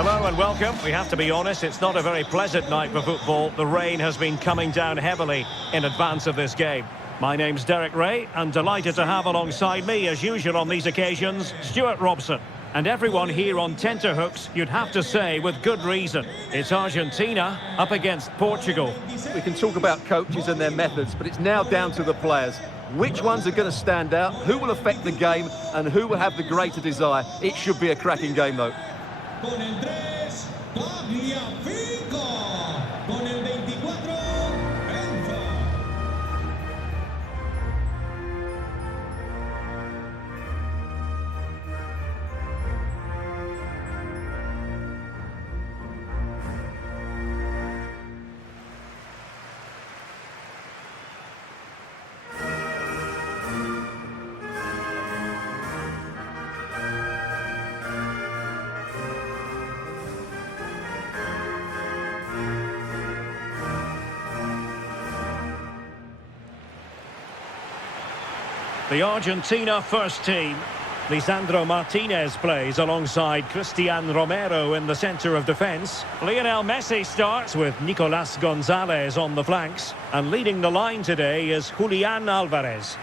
Hello and welcome. We have to be honest, it's not a very pleasant night for football. The rain has been coming down heavily in advance of this game. My name's Derek Ray, and delighted to have alongside me, as usual on these occasions, Stuart Robson. And everyone here on tenterhooks, you'd have to say, with good reason. It's Argentina up against Portugal. We can talk about coaches and their methods, but it's now down to the players. Which ones are going to stand out, who will affect the game, and who will have the greater desire? It should be a cracking game, though. Con el 3, Tagliafico. Con el 24, Enzo. The Argentina first team. Lisandro Martinez plays alongside Cristiano Romero in the centre of defence. Lionel Messi starts with Nicolas Gonzalez on the flanks. And leading the line today is Julian Alvarez.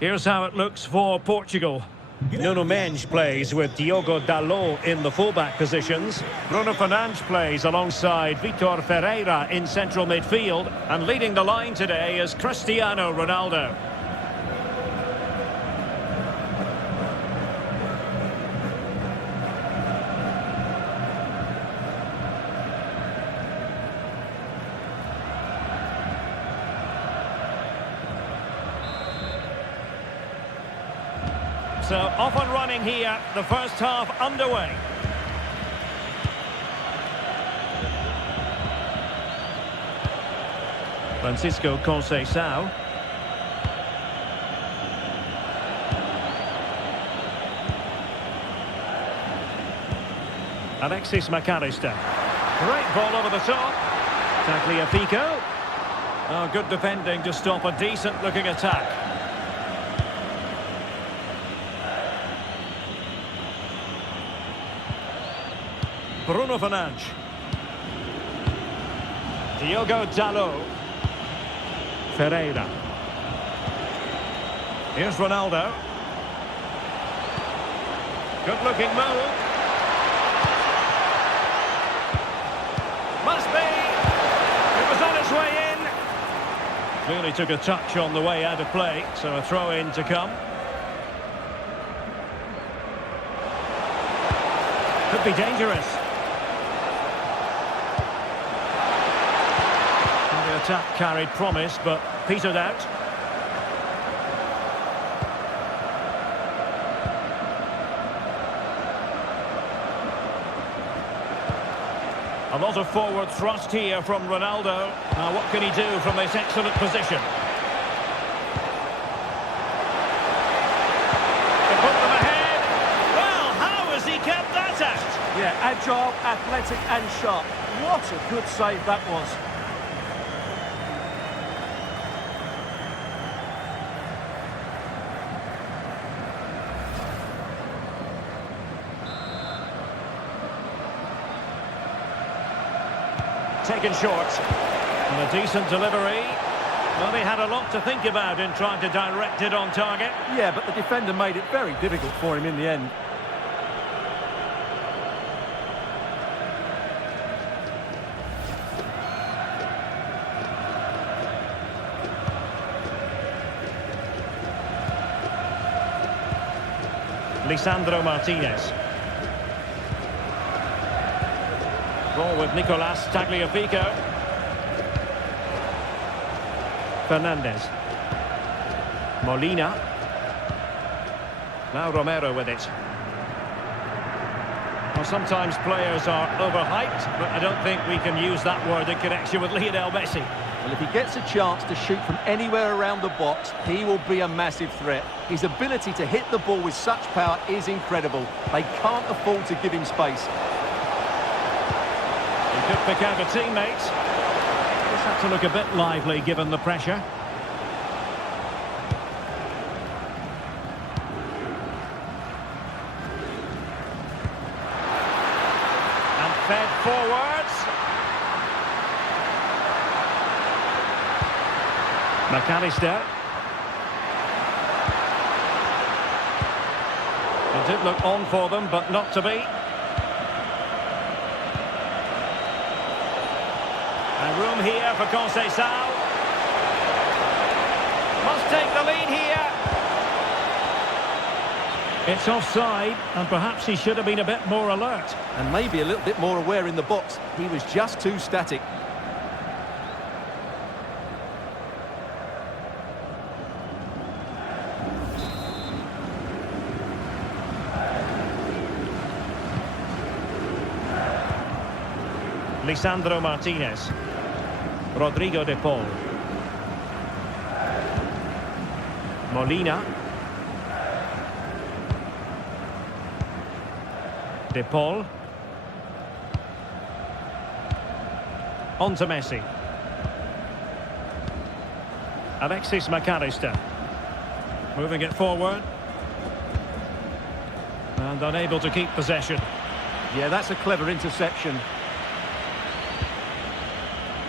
Here's how it looks for Portugal. Nuno Mendes plays with Diogo Dalot in the fullback positions. Bruno Fernandes plays alongside Vitor Ferreira in central midfield. And leading the line today is Cristiano Ronaldo. So off and running here, the first half underway. Francisco Conceição. Alexis McAllister. Great ball over the top. Tagliafico. Oh, good defending to stop a decent-looking attack. Bruno Fernandes. Diogo Dalot. Ferreira. Here's Ronaldo. Good looking move. Must be. It was on its way in. Clearly took a touch on the way out of play, so a throw in to come. Could be dangerous. Attack carried promise, but petered out. A lot of forward thrust here from Ronaldo. Now what can he do from this excellent position? To put them ahead. Well, how has he kept that out? Yeah, agile, athletic and sharp. What a good save that was. Taken short. And a decent delivery. Well, they had a lot to think about in trying to direct it on target. Yeah, but the defender made it very difficult for him in the end. Lisandro Martinez. Ball with Nicolas Tagliafico. Fernandes. Molina. Now Romero with it. Well, sometimes players are overhyped, but I don't think we can use that word in connection with Lionel Messi. Well, if he gets a chance to shoot from anywhere around the box, he will be a massive threat. His ability to hit the ball with such power is incredible. They can't afford to give him space. He could pick out a teammate. Just have to look a bit lively given the pressure. And fed forwards. McAllister. It did look on for them, but not to be. And room here for Conceição. Must take the lead here. It's offside, and perhaps he should have been a bit more alert. And maybe a little bit more aware in the box. He was just too static. Lisandro Martinez. Rodrigo de Paul. Molina. De Paul. On to Messi. Alexis McAllister. Moving it forward. And unable to keep possession. Yeah, that's a clever interception.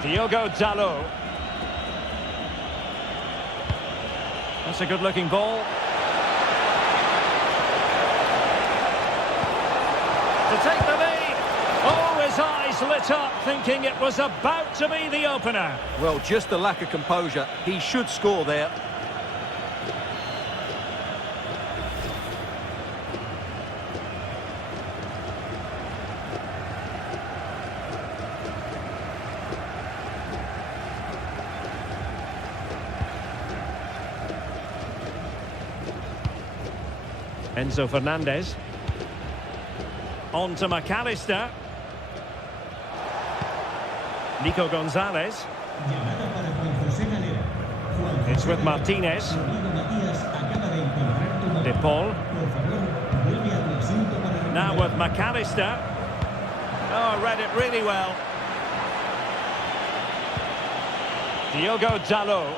Diogo Dalot. That's a good-looking ball. To take the lead. Oh, his eyes lit up, thinking it was about to be the opener. Well, just the lack of composure. He should score there. Enzo Fernandez. On to McAllister. Nico Gonzalez. Llamada para Juan José Galera. Juan José It's with Galera. Martinez. Rodrigo Matías acaba de encontrar tu De Paul. Por favor, vuelve a tu asiento para Now recuperar. with McAllister. Oh, read it really well. Diogo Dalot.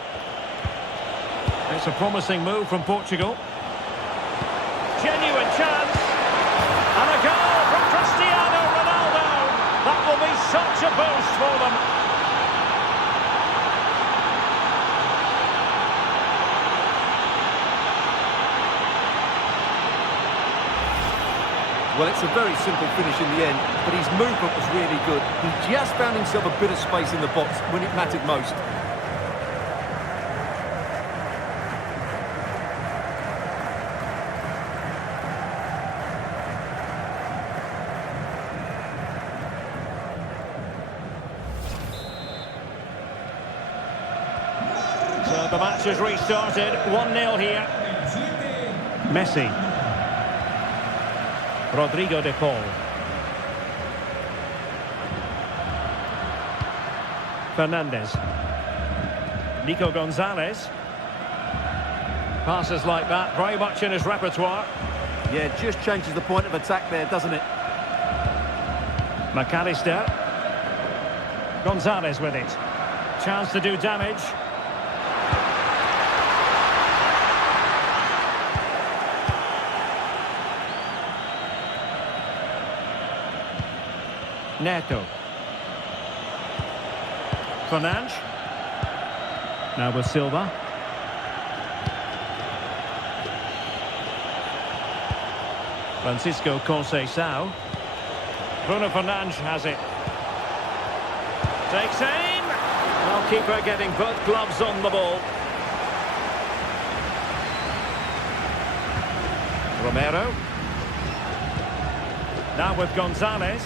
It's a promising move from Portugal. Genuine chance. And a goal from Cristiano Ronaldo. That will be such a boost for them. Well, it's a very simple finish in the end, but his movement was really good. He just found himself a bit of space in the box when it mattered most. So the match has restarted. 1-0 here. Messi. Rodrigo de Paul. Fernandez. Nico Gonzalez. Passes like that, very much in his repertoire. Yeah, just changes the point of attack there, doesn't it? McAllister. Gonzalez with it. Chance to do damage. Neto. Fernandes. Now with Silva. Francisco Conceição. Bruno Fernandes has it. Takes aim. Well, keeper getting both gloves on the ball. Romero. Now with Gonzalez.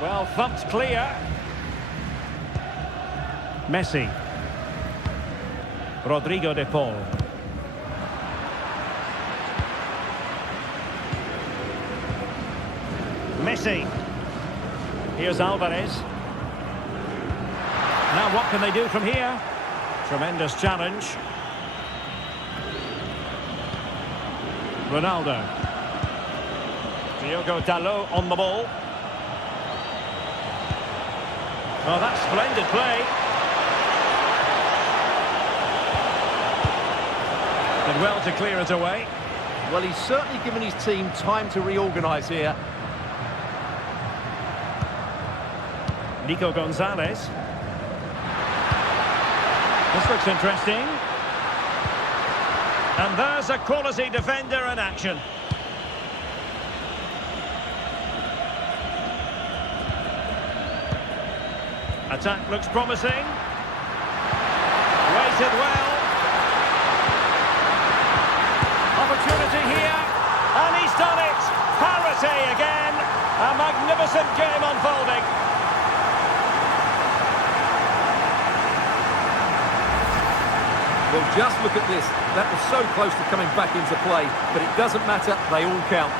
Well, thumped clear. Messi. Rodrigo de Paul. Messi. Here's Alvarez. Now what can they do from here? Tremendous challenge. Ronaldo. Diogo Dalot on the ball. Oh, that's splendid play. Did well to clear it away. Well, he's certainly given his team time to reorganise here. Nico Gonzalez. This looks interesting. And there's a quality defender in action. Attack looks promising. Waited well. Opportunity here. And he's done it. Parity again. A magnificent game unfolding. Well, just look at this. That was so close to coming back into play, but it doesn't matter. They all count.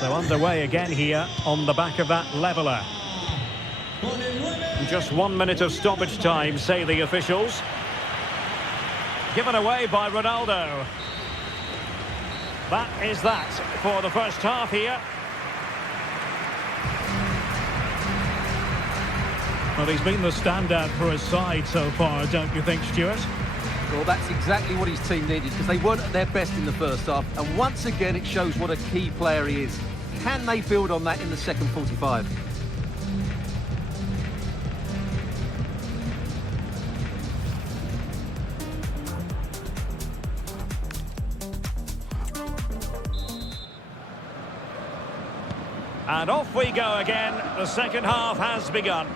So underway again here on the back of that leveller. Just 1 minute of stoppage time, say the officials. Given away by Ronaldo. That is that for the first half here. Well, he's been the standout for his side so far, don't you think, Stuart? Well, that's exactly what his team needed, because they weren't at their best in the first half. And once again, it shows what a key player he is. Can they build on that in the second 45? And off we go again. The second half has begun.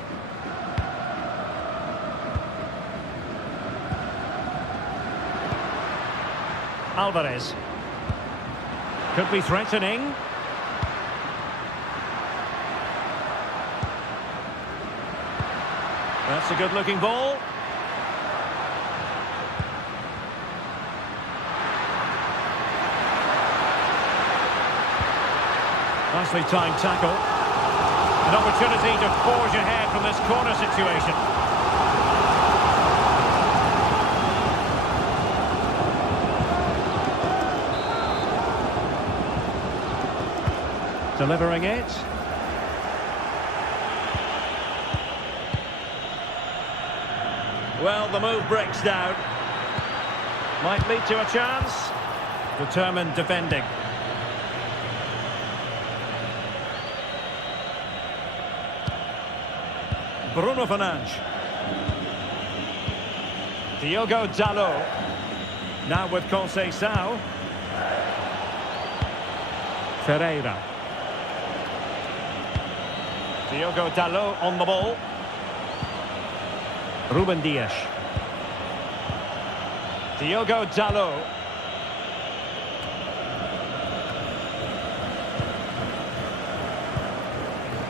Alvarez. Could be threatening. That's a good-looking ball. Nicely timed tackle. An opportunity to forge ahead from this corner situation. Delivering it. Well, the move breaks down. Might lead to a chance. Determined defending. Bruno Fernandes. Diogo Dalot. Now with Conceição. Ferreira. Diogo Dalot on the ball. Ruben Dias. Diogo Dalot.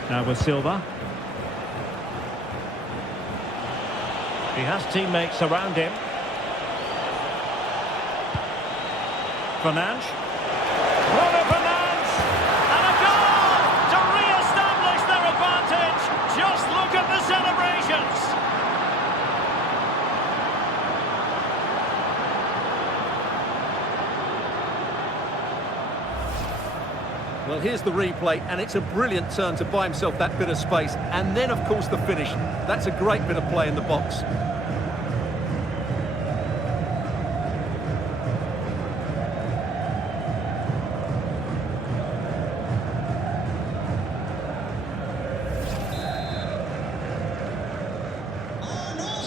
Now with Silva. He has teammates around him. Fernandes. Bruno Fernandes! And a goal to re-establish their advantage. Just look at the celebrations. Well, here's the replay, and it's a brilliant turn to buy himself that bit of space. And then, of course, the finish. That's a great bit of play in the box.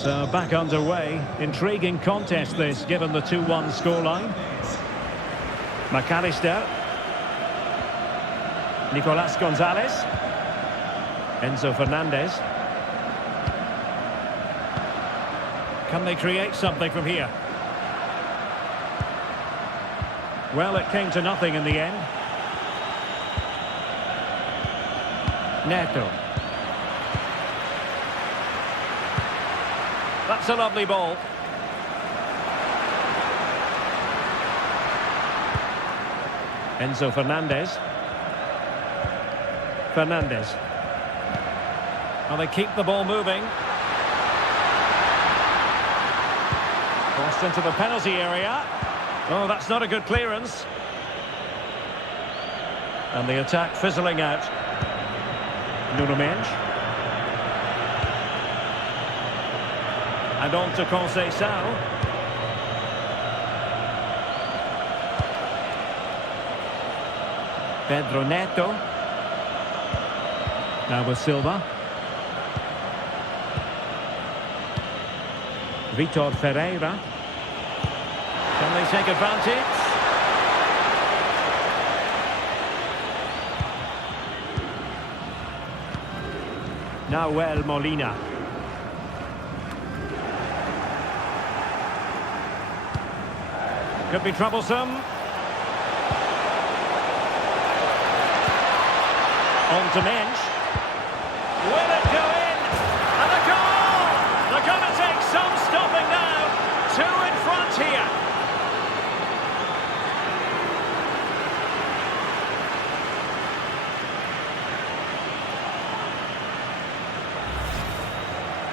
So back underway. Intriguing contest this, given the 2-1 scoreline. McAllister. Nicolas Gonzalez. Enzo Fernandez. Can they create something from here? Well, it came to nothing in the end. Neto. That's a lovely ball. Enzo Fernandez. Fernandez. Well, they keep the ball moving. Crossed into the penalty area. Oh, that's not a good clearance. And the attack fizzling out. Nuno Mendes. And on to Conceição. Pedro Neto. Now with Silva. Vitor Ferreira. Can they take advantage? Nahuel Molina. Could be troublesome. On to Mensch. Will it go in? And a goal! They're going to take some stopping now. Two in front here.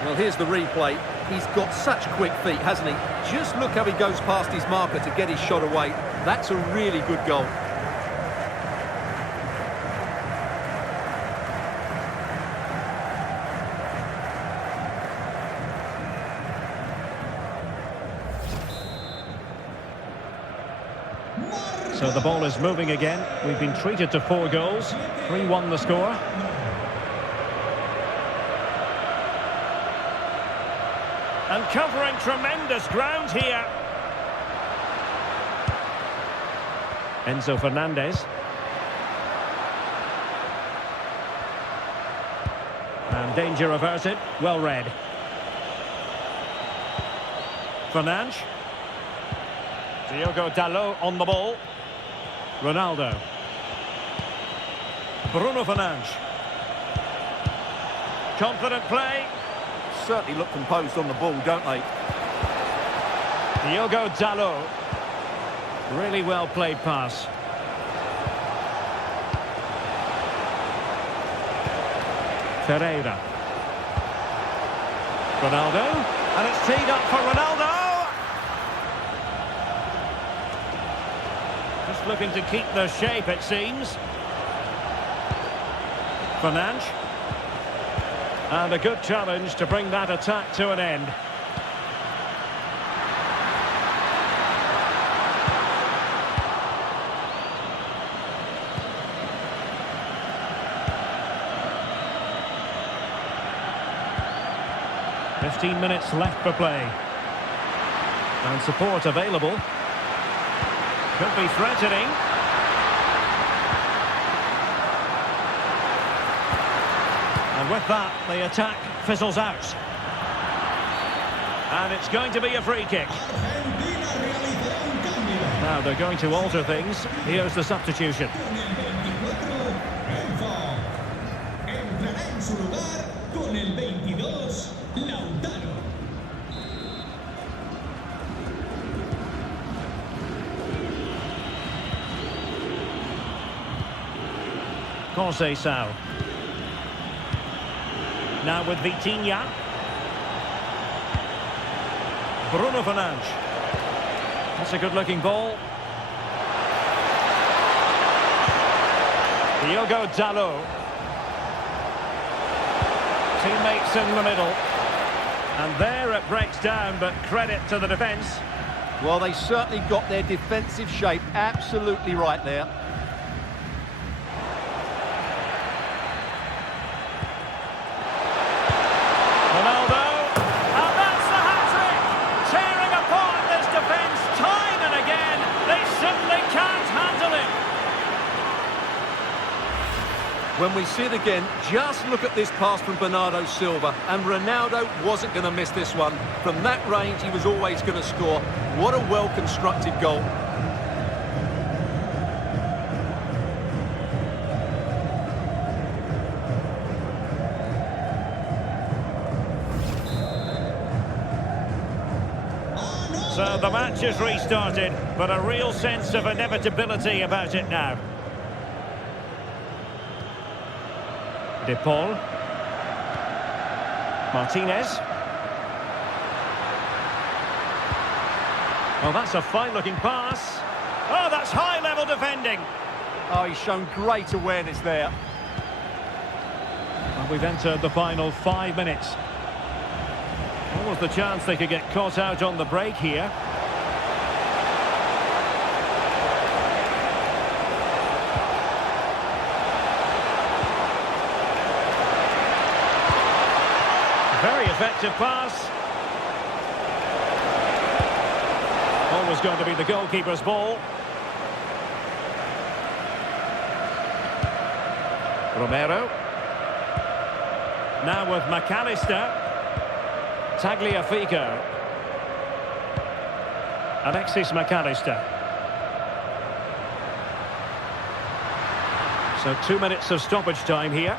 Well, here's the replay. He's got such quick feet, hasn't he? Just look how he goes past his marker to get his shot away. That's a really good goal. So the ball is moving again. We've been treated to 4 goals. 3-1 the score. And covering tremendous ground here. Enzo Fernandez. And danger averted. Well read. Fernandes. Diogo Dalot on the ball. Ronaldo. Bruno Fernandes. Confident play. Certainly look composed on the ball, don't they? Diogo Dalot. Really well played pass. Ferreira. Ronaldo. And it's teed up for Ronaldo. Just looking to keep the shape, it seems. Fernandes. And a good challenge to bring that attack to an end. "15 minutes left for play. And support available. Could be threatening. And with that, the attack fizzles out. And it's going to be a free kick. Argentina realizará un cambio. Now they're going to alter things. Here's the substitution. Entrará en su lugar con el 22, Lautaro. Conceição. Now with Vitinha. Bruno Fernandes. That's a good-looking ball. Diogo Dalot. Teammates in the middle. And there it breaks down, but credit to the defence. Well, they certainly got their defensive shape absolutely right there. Ronaldo, and that's the hat-trick! Tearing apart this defence time and again. They simply can't handle it. When we we see it again. Just look at this pass from Bernardo Silva, and Ronaldo wasn't going to miss this one. From that range, he was always going to score. What a well-constructed goal. So the match has restarted, but a real sense of inevitability about it now. De Paul. Martinez. Oh, that's a fine-looking pass. Oh, that's high-level defending. Oh, he's shown great awareness there. And we've entered the final 5 minutes. What was the chance they could get caught out on the break here? Very effective pass. Always going to be the goalkeeper's ball. Romero. Now with McAllister. Tagliafico. Alexis McAllister. So 2 minutes of stoppage time here.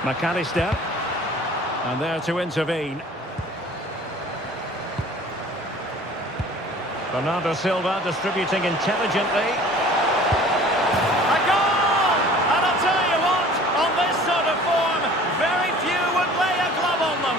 McAllister. And there to intervene. Bernardo Silva distributing intelligently. A goal! And I'll tell you what, on this sort of form, very few would lay a glove on them.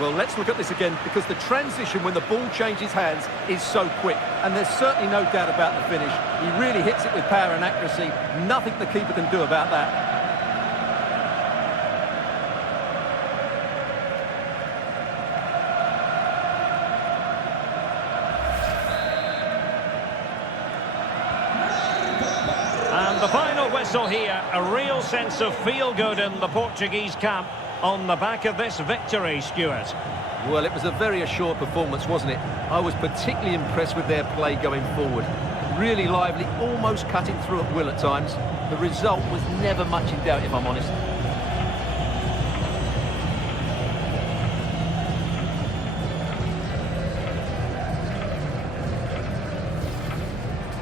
Well, let's look at this again, because the transition when the ball changes hands is so quick, and there's certainly no doubt about the finish. He really hits it with power and accuracy. Nothing the keeper can do about that. And the final whistle here, a real sense of feel-good in the Portuguese camp on the back of this victory, Stuart. Well, it was a very assured performance, wasn't it? I was particularly impressed with their play going forward. Really lively, almost cutting through at will at times. The result was never much in doubt, if I'm honest.